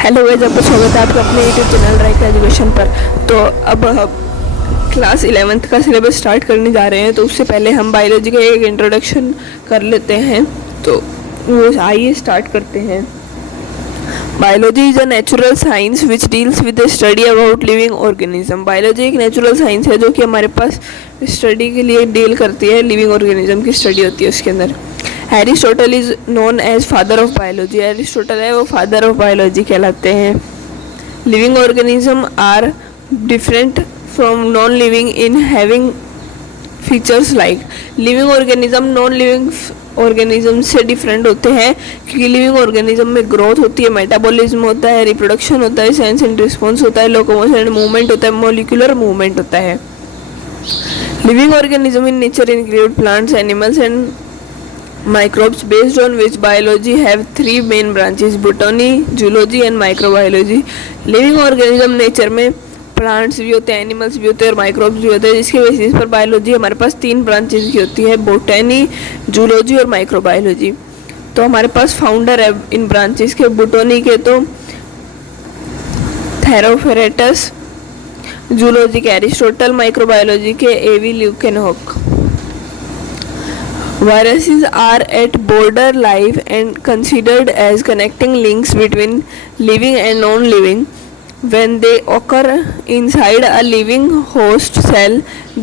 Hello guys, आपका स्वागत है आपका अपने यूट्यूब चैनल राइक एजुकेशन पर। तो अब हम क्लास 11th का सिलेबस स्टार्ट करने जा रहे हैं। तो उससे पहले हम बायोलॉजी का एक इंट्रोडक्शन कर लेते हैं। तो वो आइए स्टार्ट करते हैं। Biology is a natural science which deals with the study about living organism. Biology एक नेचुरल साइंस है जो कि हमारे पास स्टडी के लिए डील करती है, लिविंग ऑर्गेनिज्म की स्टडी होती है उसके अंदर। Aristotle is known as father of biology. Aristotle है वो फादर ऑफ बायोलॉजी कहलाते हैं। Living organism are different from non living in having features like. Living organism non living organism से डिफरेंट होते हैं क्योंकि लिविंग ऑर्गेनिज्म में ग्रोथ होती है, मेटाबॉलिज्म होता है, रिप्रोडक्शन होता है, सेंस एंड रिस्पॉन्स होता है, लोकोमोशन एंड मूवमेंट होता है, मॉलिक्यूलर मूवमेंट होता है। Living organism in nature include plants, animals and microbes, based on which biology have three main branches: botany, zoology and microbiology. Living organism nature में plants भी होते हैं, एनिमल्स भी होते हैं और माइक्रोब्स भी होते हैं, जिसके बेसिस पर बायोलॉजी हमारे पास 3 ब्रांचेज की होती है: बोटनी, जूलॉजी और माइक्रोबायोलॉजी। तो हमारे पास फाउंडर है इन ब्रांचेस के। बोटनी के तो थेरोफेरेटस, जूलॉजी के एरिस्टोटल, माइक्रोबायोलॉजी के एवी ल्यूकेनहॉक। Viruses are at border life and considered as connecting links between living and non-living. When they occur inside a living host cell,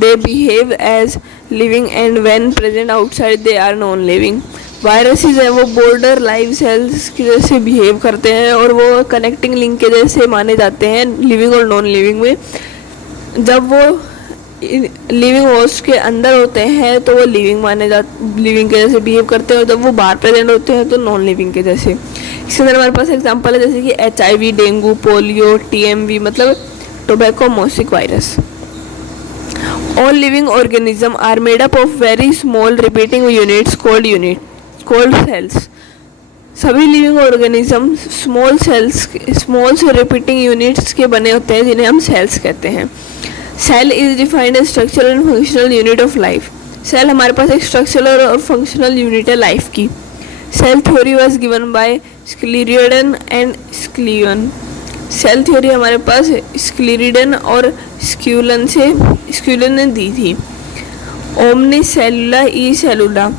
they behave as living, and when present outside, they are non-living. Viruses है वो border live sales की जैसे behave करते हैं और वो connecting link के जैसे माने जाते हैं लिविंग और नॉन लिविंग में। जब वो लिविंग होस्ट के अंदर होते हैं तो वो लिविंग के जैसे बिहेव करते हैं और जब वो बाहर प्रेजेंट होते हैं तो नॉन लिविंग के जैसे। इसके अंदर हमारे पास एग्जांपल है जैसे कि HIV, डेंगू, पोलियो, TMV मतलब tobacco mosaic virus. All living organism are made up of very small repeating units called cells. सभी लिविंग ऑर्गेनिज्म स्मॉल से रिपीटिंग यूनिट्स के बने होते हैं जिन्हें हम सेल्स कहते हैं। Cell is defined as structural and functional unit of life. Cell हमारे पास एक स्ट्रक्चरल और फंक्शनल यूनिट है लाइफ की। Cell theory was given by Schleiden and Schwann. Cell theory हमारे पास स्क्लेरिडन और स्क्यूलन ने दी थी। ओमनी सेलुला ई सेलुला,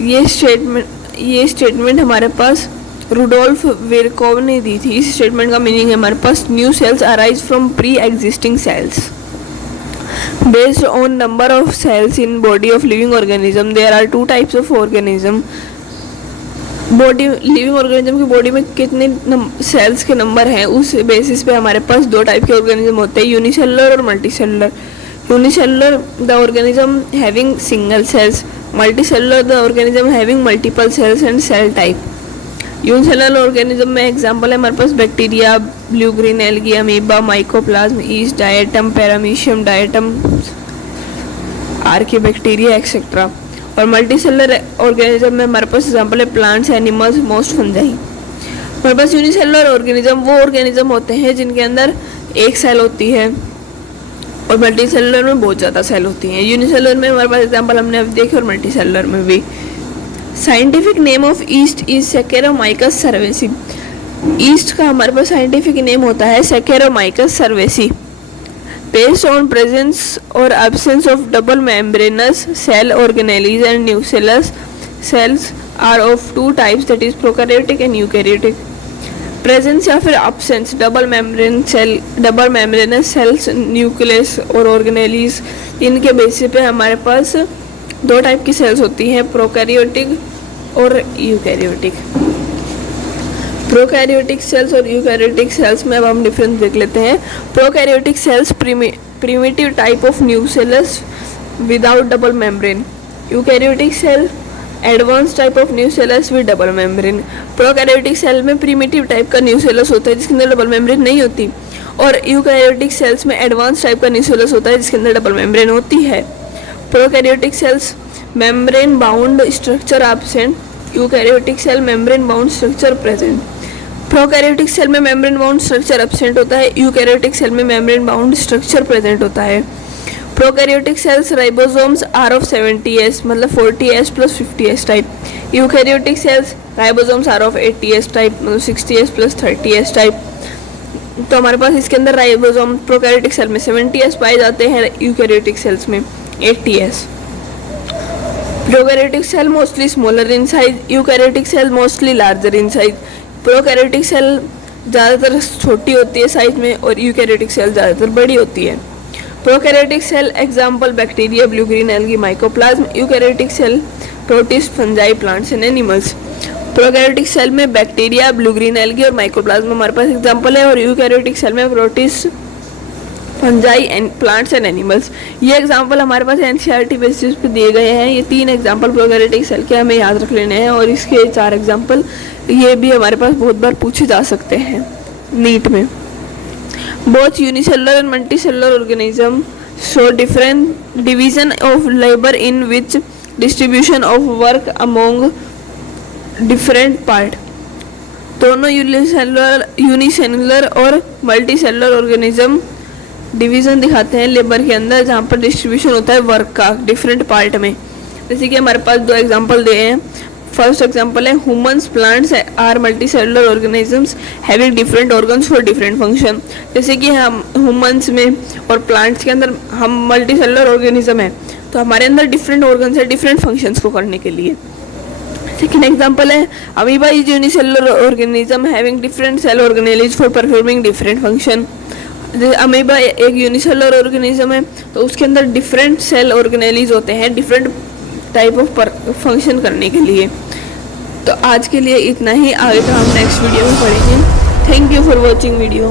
ये स्टेटमेंट हमारे पास रुडोल्फ विरकोव ने दी थी। इस स्टेटमेंट का मीनिंग है हमारे पास new cells arise from pre existing cells. Based on number of cells in body of living organism, there are 2 types of organism. Living organism की बॉडी में कितने सेल्स के नंबर हैं उस बेसिस पे हमारे पास 2 टाइप के ऑर्गेनिज्म होते हैं, यूनिसेलुलर और multicellular. Unicellular the organism having single cells, multicellular the organism having multiple cells and cell type. Unicellular organism में एग्जांपल है हमारे पास bacteria, blue green algae, amoeba, mycoplasma, yeast, diatom, paramecium, diatom, archaebacteria etcetera. और multicellular organism में हमारे पास example है plants, animals, most fungi. हमारे पास यूनिसेलुलर ऑर्गेनिज्म वो ऑर्गेनिज्म होते हैं जिनके अंदर एक सेल होती है और मल्टीसेलुलर में बहुत ज़्यादा सेल होती हैं। यूनिसेलुलर में हमारे पास एग्जांपल हमने अभी देखे और मल्टीसेलुलर में भी। Scientific name of yeast is Saccharomyces cerevisiae. Yeast का हमारे पास साइंटिफिक नेम होता है Saccharomyces cerevisiae. Based on presence और absence of double membranous cell organelles and nucleus cells are of 2 types, that is prokaryotic and eukaryotic. Presence या फिर absence double membranous cells, nucleus और organelles, इनके basis पे हमारे पास 2 type की sales होती हैं, प्रोकैरियोटिक और यूकैरियोटिक। प्रोकैरियोटिक सेल्स और यूकैरियोटिक सेल्स में अब हम डिफरेंस देख लेते हैं। Prokaryotic cells primitive type of nucleus without double membrane. Eukaryotic cell advance type of nucleus with double membrane. Prokaryotic cell में प्रिमिटिव टाइप का न्यूक्लियस होता है जिसके अंदर डबल मेम्ब्रेन नहीं होती, और यूकैरियोटिक सेल्स में एडवांस टाइप का न्यूक्लियस होता है जिसके अंदर डबल मेम्ब्रेन होती है। Prokaryotic cells membrane bound structure absent, eukaryotic cell membrane bound structure present. Prokaryotic cell में मेम्ब्रेन बाउंड स्ट्रक्चर एब्सेंट होता है, यूकैरियोटिक सेल में मेम्ब्रेन बाउंड स्ट्रक्चर प्रेजेंट होता है। Prokaryotic cells ribosomes are of 70s मतलब 40s + 50s type. Eukaryotic cells ribosomes are of 80s type, मतलब 60s plus 30s type. तो हमारे पास इसके अंदर राइबोसोम प्रोकैरियोटिक सेल में 70s पाए जाते हैं, यूकैरियोटिक सेल्स में 80s। Prokaryotic cell mostly smaller in size, eukaryotic cell mostly larger in size. Prokaryotic cell ज़्यादातर छोटी होती है साइज में और यूकैरियोटिक सेल ज़्यादातर बड़ी होती है। Prokaryotic cell example bacteria, blue green algae, mycoplasm. Eukaryotic cell protist, fungi, plants and animals. Prokaryotic cell में बैक्टीरिया, ब्लू ग्रीन एल्गी और माइकोप्लाज्म हमारे पास एग्जाम्पल है, और यूकैरियोटिक सेल में protist, fungi and plants and animals. ये example हमारे पास एनसीईआरटी बेसिस पे दिए गए हैं। ये 3 एग्जाम्पल प्रोकैरियोटिक सेल के हमें याद रख लेने हैं, और इसके 4 एग्जाम्पल ये भी हमारे पास बहुत बार पूछे जा सकते हैं नीट में। Both unicellular and multicellular organism show different division of labour in which distribution of work among different part. दोनों यूनिसेलुलर और मल्टीसेलुलर ऑर्गेनिज्म डिवीज़न दिखाते हैं लेबर के अंदर, जहाँ पर डिस्ट्रीब्यूशन होता है वर्क का डिफरेंट पार्ट में। जैसे कि हमारे पास 2 एग्जांपल दिए हैं। फर्स्ट एग्जांपल है humans plants are multicellular organisms having different organs for different function. जैसे कि हम ह्यूमंस में और प्लांट्स के अंदर हम मल्टीसेलुलर ऑर्गेनिज्म है, तो हमारे अंदर डिफरेंट ऑर्गन्स है डिफरेंट फंक्शंस को करने के लिए। सेकेंड एग्जांपल है amoeba is unicellular organism having different cell organelles for performing different function. Amoeba एक यूनिसेलुलर ऑर्गेनिज्म है, तो उसके अंदर डिफरेंट सेल ऑर्गेनेलिज होते हैं डिफरेंट टाइप ऑफ फंक्शन करने के लिए। तो आज के लिए इतना ही, आगे तो हम नेक्स्ट वीडियो में पढ़ेंगे। Thank you for watching video.